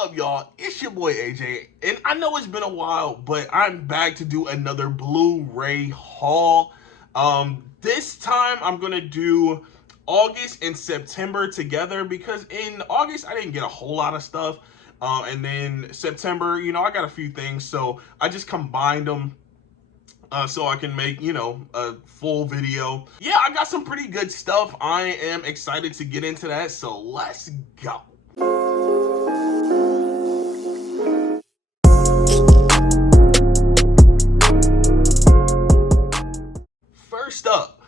up, y'all? It's your boy AJ, and I know it's been a while, but I'm back to do another Blu-ray haul. This time I'm gonna do August and September together because in August I didn't get a whole lot of stuff, and then September, I got a few things, so I just combined them. So I can make, a full video. Yeah, I got some pretty good stuff. I am excited to get into that, so let's go. First up,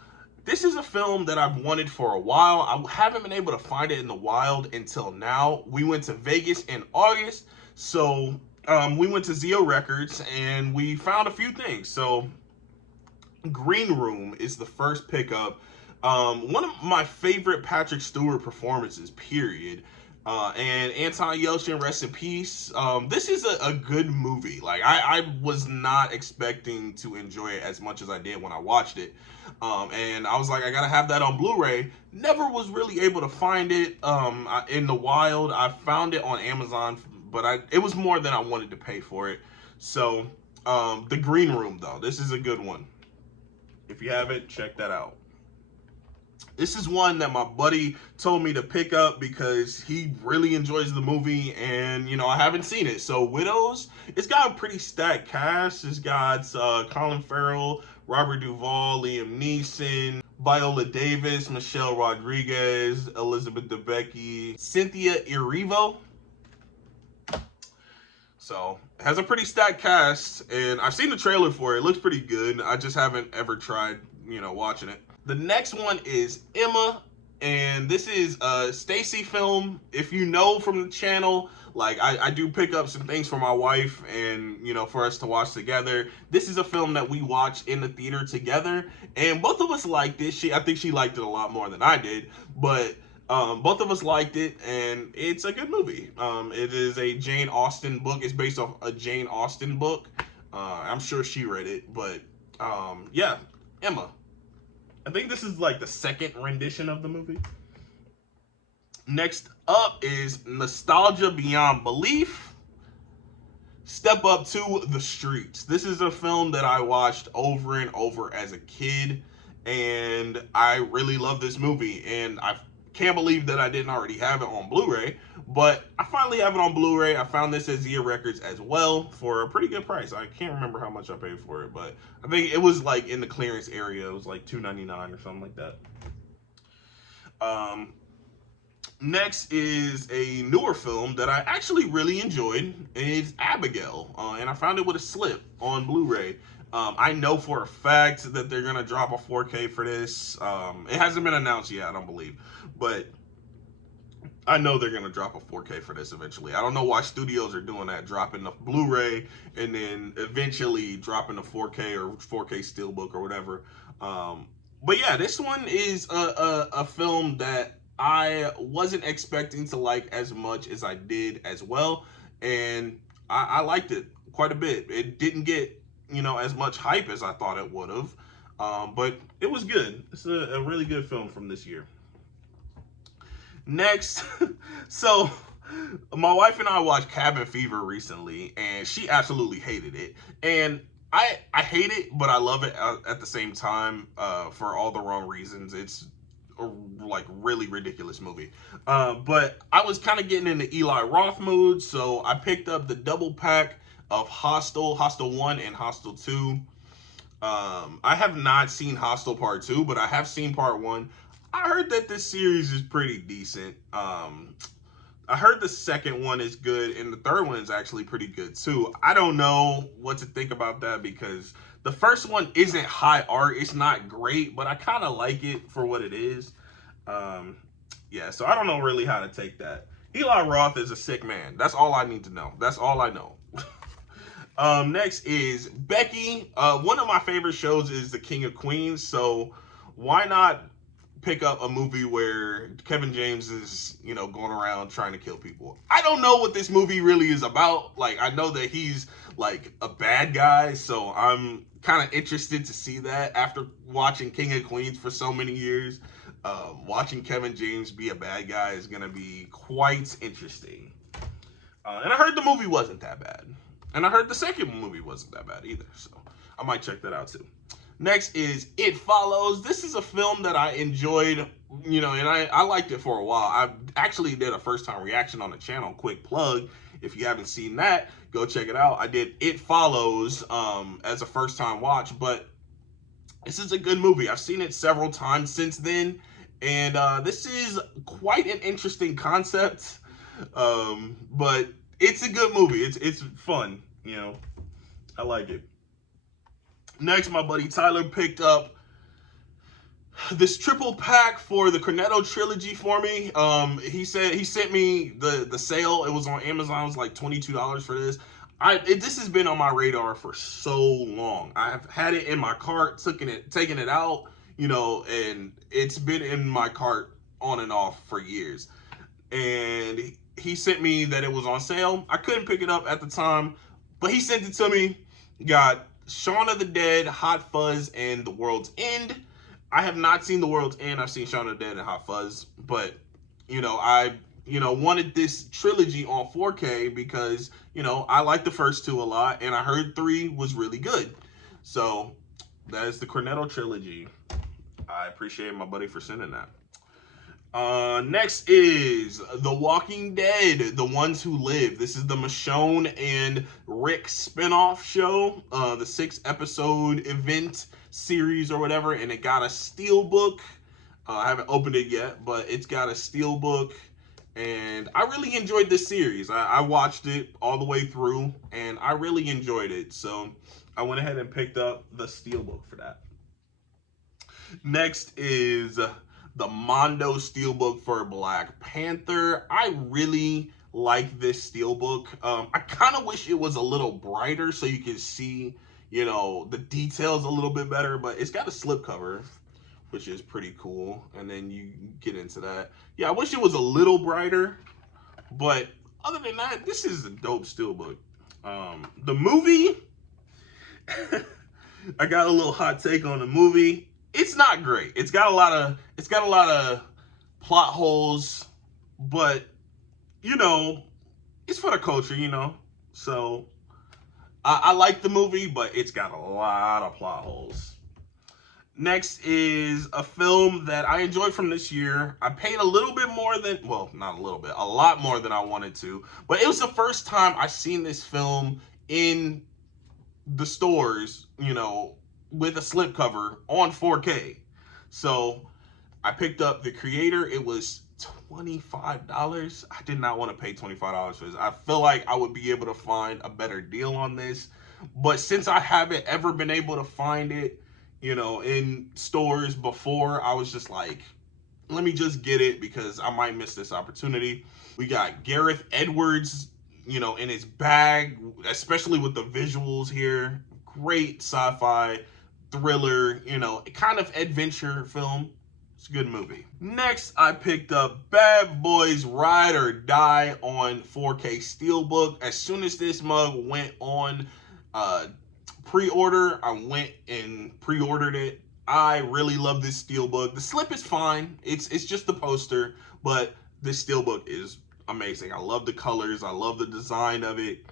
this is a film that I've wanted for a while. I haven't been able to find it in the wild until now. We went to Vegas in August, so we went to Zio Records and we found a few things. So Green Room is the first pickup. One of my favorite Patrick Stewart performances, period. And Anton Yelchin, rest in peace. This is a good movie. Like, I was not expecting to enjoy it as much as I did when I watched it. And I was like, I gotta have that on Blu-ray. Never was really able to find it in the wild. I found it on Amazon, but it was more than I wanted to pay for it. So, The Green Room, though, this is a good one. If you haven't, check that out. This is one that my buddy told me to pick up because he really enjoys the movie, and I haven't seen it. So Widows, it's got a pretty stacked cast. It's got Colin Farrell, Robert Duvall, Liam Neeson, Viola Davis, Michelle Rodriguez, Elizabeth Debicki, Cynthia Erivo. So it has a pretty stacked cast, and I've seen the trailer for it. It looks pretty good. I just haven't ever tried, watching it. The next one is Emma, and this is a Stacy film. If you know from the channel, like I do pick up some things for my wife and, for us to watch together. This is a film that we watched in the theater together, and both of us liked it. I think she liked it a lot more than I did, but both of us liked it, and it's a good movie. It is a Jane Austen book. It's based off a Jane Austen book. I'm sure she read it, but yeah, Emma. I think this is like the second rendition of the movie. Next up is Nostalgia Beyond Belief. Step Up to the Streets. This is a film that I watched over and over as a kid, and I really love this movie, and I can't believe that I didn't already have it on Blu-ray, but I finally have it on Blu-ray. I found this at Zia Records as well for a pretty good price. I can't remember how much I paid for it, but I think it was like in the clearance area. It was like $2.99 or something like that. Next is a newer film that I actually really enjoyed. It's Abigail, and I found it with a slip on Blu-ray. I know for a fact that they're gonna drop a 4K for this. It hasn't been announced yet, I don't believe, but I know they're gonna drop a 4K for this eventually. I don't know why studios are doing that, dropping the Blu-ray and then eventually dropping the 4K or 4K Steelbook or whatever. But yeah, this one is a film that I wasn't expecting to like as much as I did as well, and I liked it quite a bit. It didn't get as much hype as I thought it would have, but it was good. It's a really good film from this year. Next, so my wife and I watched Cabin Fever recently, and she absolutely hated it, and I hate it, but I love it at the same time, for all the wrong reasons. It's a like really ridiculous movie, but I was kind of getting into Eli Roth mood, so I picked up the double pack of Hostel 1 and Hostel 2. I have not seen Hostel Part 2, but I have seen Part 1. I heard that this series is pretty decent. I heard the second one is good, and the third one is actually pretty good too. I don't know what to think about that because the first one isn't high art. It's not great, but I kind of like it for what it is. Yeah, so I don't know really how to take that. Eli Roth is a sick man. That's all I need to know. That's all I know. Next is Becky. One of my favorite shows is The King of Queens, so why not pick up a movie where Kevin James is, going around trying to kill people. I don't know what this movie really is about. Like, I know that he's like a bad guy, so I'm kind of interested to see that after watching King of Queens for so many years. Watching Kevin James be a bad guy is going to be quite interesting. And I heard the movie wasn't that bad. And I heard the second movie wasn't that bad either. So I might check that out too. Next is It Follows. This is a film that I enjoyed, and I liked it for a while. I actually did a first time reaction on the channel. Quick plug. If you haven't seen that, go check it out. I did It Follows as a first time watch, but this is a good movie. I've seen it several times since then. And this is quite an interesting concept. But it's a good movie. It's fun, I like it. Next, my buddy Tyler picked up this triple pack for the Cornetto Trilogy for me. He sent me the sale. It was on Amazon. It was like $22 for this. This has been on my radar for so long. I've had it in my cart, taking it out, and it's been in my cart on and off for years. And he sent me that it was on sale. I couldn't pick it up at the time, but he sent it to me. Got Shaun of the Dead, Hot Fuzz, and The World's End. I have not seen The World's End. I've seen Shaun of the Dead and Hot Fuzz, but I wanted this trilogy on 4K because I like the first two a lot, and I heard 3 was really good. So that is the Cornetto Trilogy. I appreciate my buddy for sending that. Next is The Walking Dead, The Ones Who Live. This is the Michonne and Rick spinoff show, the 6-episode event series or whatever, and it got a Steelbook. I haven't opened it yet, but it's got a Steelbook, and I really enjoyed this series. I watched it all the way through, and I really enjoyed it, so I went ahead and picked up the Steelbook for that. Next is the Mondo Steelbook for Black Panther. I really like this Steelbook. I kind of wish it was a little brighter so you can see, the details a little bit better, but it's got a slipcover, which is pretty cool. And then you get into that. Yeah, I wish it was a little brighter, but other than that, this is a dope Steelbook. The movie, I got a little hot take on the movie. It's not great. It's got a lot of plot holes, but it's for the culture, So I like the movie, but it's got a lot of plot holes. Next is a film that I enjoyed from this year. I paid a little bit more than, well, not a little bit, a lot more than I wanted to, but it was the first time I seen this film in the stores, with a slipcover on 4K. So I picked up The Creator. It was $25. I did not want to pay $25 for this. I feel like I would be able to find a better deal on this. But since I haven't ever been able to find it, in stores before, I was just like, let me just get it because I might miss this opportunity. We got Gareth Edwards, in his bag, especially with the visuals here. Great sci-fi thriller, kind of adventure film. It's a good movie. Next, I picked up Bad Boys Ride or Die on 4K Steelbook. As soon as this mug went on pre-order, I went and pre-ordered it. I really love this Steelbook. The slip is fine. It's just the poster, but this Steelbook is amazing. I love the colors. I love the design of it.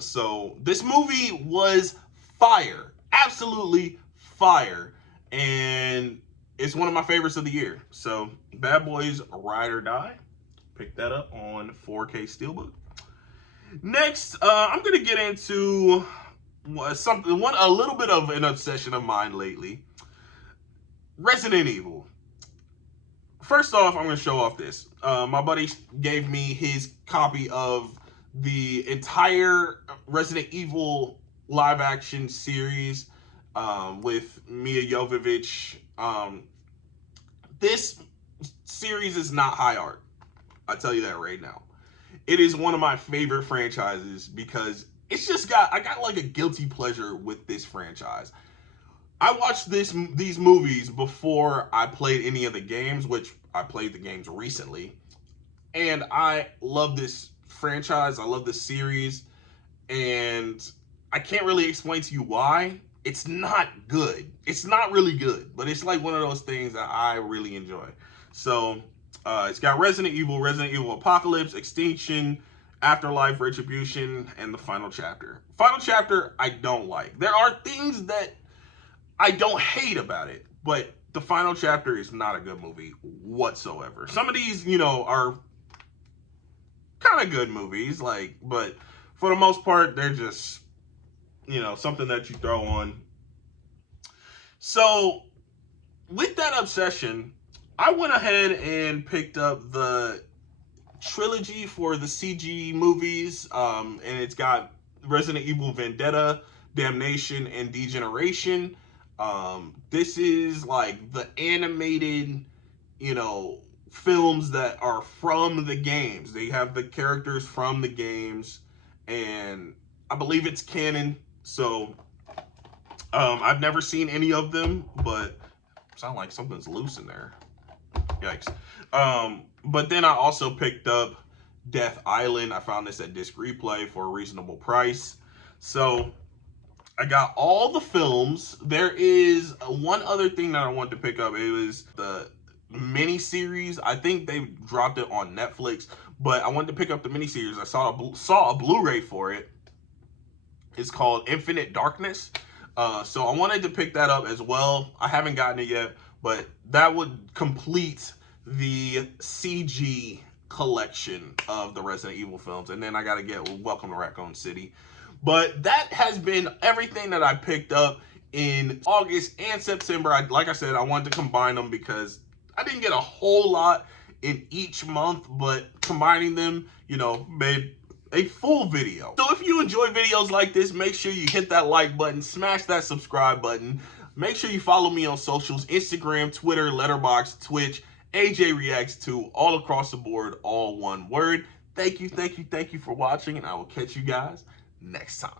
So this movie was fire. Absolutely fire. And it's one of my favorites of the year. So Bad Boys Ride or Die. Pick that up on 4K Steelbook. Next, I'm going to get into a little bit of an obsession of mine lately. Resident Evil. First off, I'm going to show off this. My buddy gave me his copy of the entire Resident Evil live action series with Mia Jovovich. This series is not high art. I'll tell you that right now. It is one of my favorite franchises because I got like a guilty pleasure with this franchise. I watched these movies before I played any of the games, which I played the games recently. And I love this franchise. I love this series. And I can't really explain to you why. It's not good. It's not really good. But it's like one of those things that I really enjoy. So it's got Resident Evil Apocalypse, Extinction, Afterlife, Retribution, and the final chapter. Final chapter, I don't like. There are things that I don't hate about it, but the final chapter is not a good movie whatsoever. Some of these, are kind of good movies, but for the most part, they're just, something that you throw on. So, with that obsession, I went ahead and picked up the trilogy for the CG movies, and it's got Resident Evil Vendetta, Damnation, and Degeneration. This is like the animated, films that are from the games. They have the characters from the games, and I believe it's canon. So I've never seen any of them, but sound like something's loose in there. Yikes. But then I also picked up Death Island. I found this at Disc Replay for a reasonable price. So I got all the films. There is one other thing that I wanted to pick up. It was the mini series. I think they dropped it on Netflix, but I wanted to pick up the mini series. I saw a Blu-ray for it. It's called Infinite Darkness. So I wanted to pick that up as well. I haven't gotten it yet, but that would complete the CG collection of the Resident Evil films. And then I got to get Welcome to Raccoon City. But that has been everything that I picked up in August and September. Like I said, I wanted to combine them because I didn't get a whole lot in each month, but combining them, made a full video. So if you enjoy videos like this, make sure you hit that like button, smash that subscribe button. Make sure you follow me on socials, Instagram, Twitter, Letterboxd, Twitch, AJ Reacts 2, all across the board, all one word. Thank you for watching, and I will catch you guys next time.